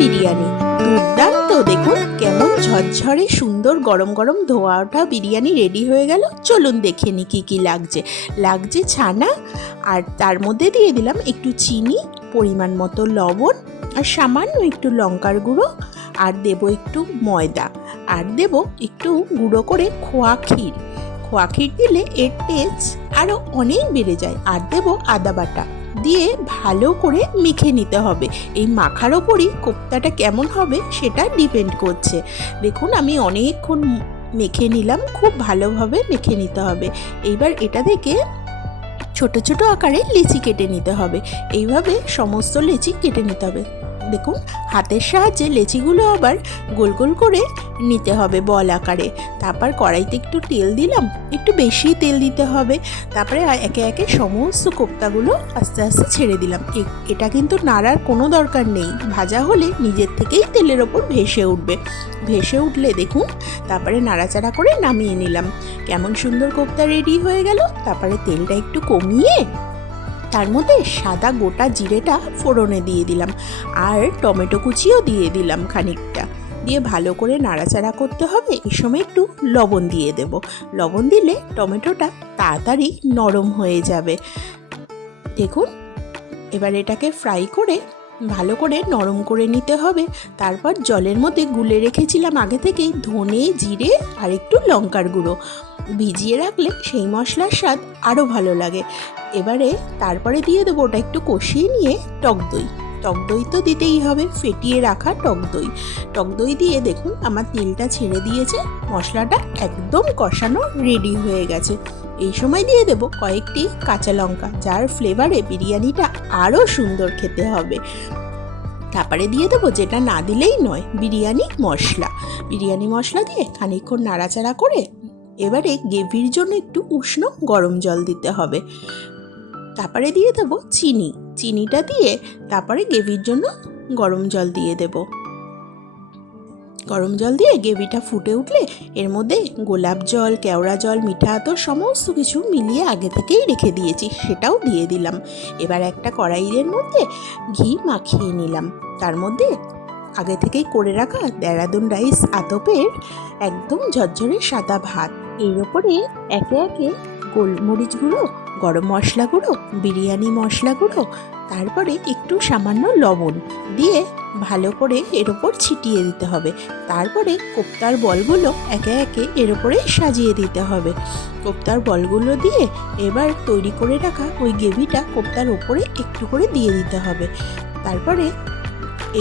বিরিয়ানি। দুর্দান্ত! দেখুন কেমন ঝরঝরে সুন্দর গরম গরম ধোয়া ওঠা বিরিয়ানি রেডি হয়ে গেল। চলুন দেখে নি কী কী লাগছে। লাগছে ছানা, আর তার মধ্যে দিয়ে দিলাম একটু চিনি, পরিমাণ মতো লবণ, আর সামান্য একটু লঙ্কার গুঁড়ো, আর দেব একটু ময়দা, আর দেব একটু গুঁড়ো করে খোয়া ক্ষীর। খোয়া ক্ষীর দিলে এর টেস্ট আরও অনেক বেড়ে যায়। আর দেব আদা বাটা দিয়ে ভালো করে মেখে নিতে হবে। এই মাখার ওপরই কোপ্তাটা কেমন হবে সেটা ডিপেন্ড করছে। দেখুন আমি অনেকক্ষণ মেখে নিলাম, খুব ভালোভাবে মেখে নিতে হবে। এইবার এটা থেকে ছোট ছোট আকারে লেচি কেটে নিতে হবে। এইভাবে সমস্ত লেচি কেটে নিতে হবে। দেখুন হাতের সাহায্যে লেচিগুলো আবার গোল গোল করে নিতে হবে বল আকারে। তারপর কড়াইতে একটু তেল দিলাম, একটু বেশি তেল দিতে হবে। তারপরে একে একে সমস্ত কোপ্তাগুলো আস্তে আস্তে ছেড়ে দিলাম। এটা কিন্তু নাড়ার কোনো দরকার নেই, ভাজা হলে নিজের থেকেই তেলের ওপর ভেসে উঠবে। ভেসে উঠলে দেখুন তারপরে নাড়াচাড়া করে নামিয়ে নিলাম। কেমন সুন্দর কোপ্তা রেডি হয়ে গেল। তারপরে তেলটা একটু কমিয়ে তার মধ্যে সাদা গোটা জিরেটা ফোড়নে দিয়ে দিলাম, আর টমেটো কুচিও দিয়ে দিলাম খানিকটা। দিয়ে ভালো করে নাড়াচাড়া করতে হবে। এই সময় একটু লবণ দিয়ে দেব। লবণ দিলে টমেটোটা তাড়াতাড়ি নরম হয়ে যাবে। দেখুন এবার এটাকে ফ্রাই করে ভালো করে নরম করে নিতে হবে। তারপর জলের মধ্যে গুলে রেখেছিলাম আগে থেকেই ধনে, জিরে আর একটু লঙ্কার গুঁড়ো। ভিজিয়ে রাখলে সেই মশলার স্বাদ আরও ভালো লাগে। এবারে তারপরে দিয়ে দেবো ওটা একটু কষিয়ে নিয়ে টক দই। টক দই তো দিতেই হবে, ফেটিয়ে রাখা টক দই। টক দই দিয়ে দেখুন আমার তেলটা ছেড়ে দিয়েছে, মশলাটা একদম কষানো রেডি হয়ে গেছে। এই সময় দিয়ে দেব কয়েকটি কাঁচা লঙ্কা, যার ফ্লেভারে বিরিয়ানিটা আরও সুন্দর খেতে হবে। তারপরে দিয়ে দেবো যেটা না দিলেই নয়, বিরিয়ানি মশলা। বিরিয়ানি মশলা দিয়ে খানিকক্ষণ নাড়াচাড়া করে এবারে গ্রেভির জন্য একটু উষ্ণ গরম জল দিতে হবে। তারপরে দিয়ে দেবো চিনি। চিনিটা দিয়ে তারপরে গ্রেভির জন্য গরম জল দিয়ে দেব। গরম জল দিয়ে গ্রেভিটা ফুটে উঠলে এর মধ্যে গোলাপ জল, কেওড়া জল, মিঠা আতর সমস্ত কিছু মিলিয়ে আগে থেকেই রেখে দিয়েছি, সেটাও দিয়ে দিলাম। এবার একটা কড়াইয়ের মধ্যে ঘি মাখিয়ে নিলাম। তার মধ্যে আগে থেকেই করে রাখা দেরাদুন রাইস আতপের একদম ঝরঝরে সাদা ভাত, এর ওপরে একে একে গোলমরিচ গুঁড়ো, গরম মশলা গুঁড়ো, বিরিয়ানি মশলা গুঁড়ো, তারপরে একটু সামান্য লবণ দিয়ে ভালো করে এর ওপর ছিটিয়ে দিতে হবে। তারপরে কোপ্তার বলগুলো একে একে এর ওপরে সাজিয়ে দিতে হবে। কোপ্তার বলগুলো দিয়ে এবার তৈরি করে রাখা ওই গ্রেভিটা কোপ্তার ওপরে একটু করে দিয়ে দিতে হবে। তারপরে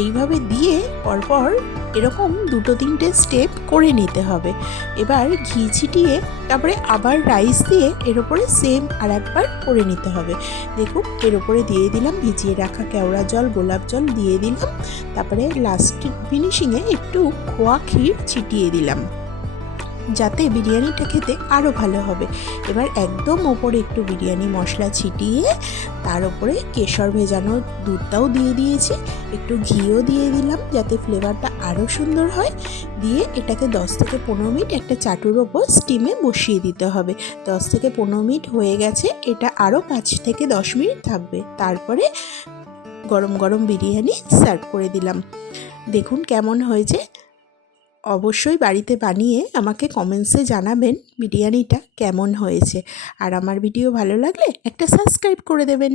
এইভাবে দিয়ে পরপর এরকম 2-3টে স্টেপ করে নিতে হবে। এবার ঘি ছিটিয়ে তারপরে আবার রাইস দিয়ে এর ওপরে সেম আর একবার করে নিতে হবে। দেখুন এর ওপরে দিয়ে দিলাম ভিজিয়ে রাখা কেওড়া জল, গোলাপ জল দিয়ে দিলাম। তারপরে লাস্ট ফিনিশিংয়ে একটু খোয়া ক্ষীর ছিটিয়ে দিলাম, যাতে বিরিয়ানিটা খেতে আরও ভালো হবে। এবার একদম ওপরে একটু বিরিয়ানি মশলা ছিটিয়ে তার ওপরে কেশর ভেজানো দুধটাও দিয়ে দিয়েছি, একটু ঘিও দিয়ে দিলাম যাতে ফ্লেভারটা আরও সুন্দর হয়। দিয়ে এটাকে 10-15 মিনিট একটা চাটুর ওপর স্টিমে বসিয়ে দিতে হবে। 10-15 মিনিট হয়ে গেছে, এটা আরও 5-10 মিনিট থাকবে। তারপরে গরম গরম বিরিয়ানি সার্ভ করে দিলাম। দেখুন কেমন হয়েছে। অবশ্যই বাড়িতে বানিয়ে আমাকে কমেন্টসে জানাবেন বিরিয়ানিটা কেমন হয়েছে। আর আমার ভিডিও ভালো লাগলে একটা সাবস্ক্রাইব করে দেবেন।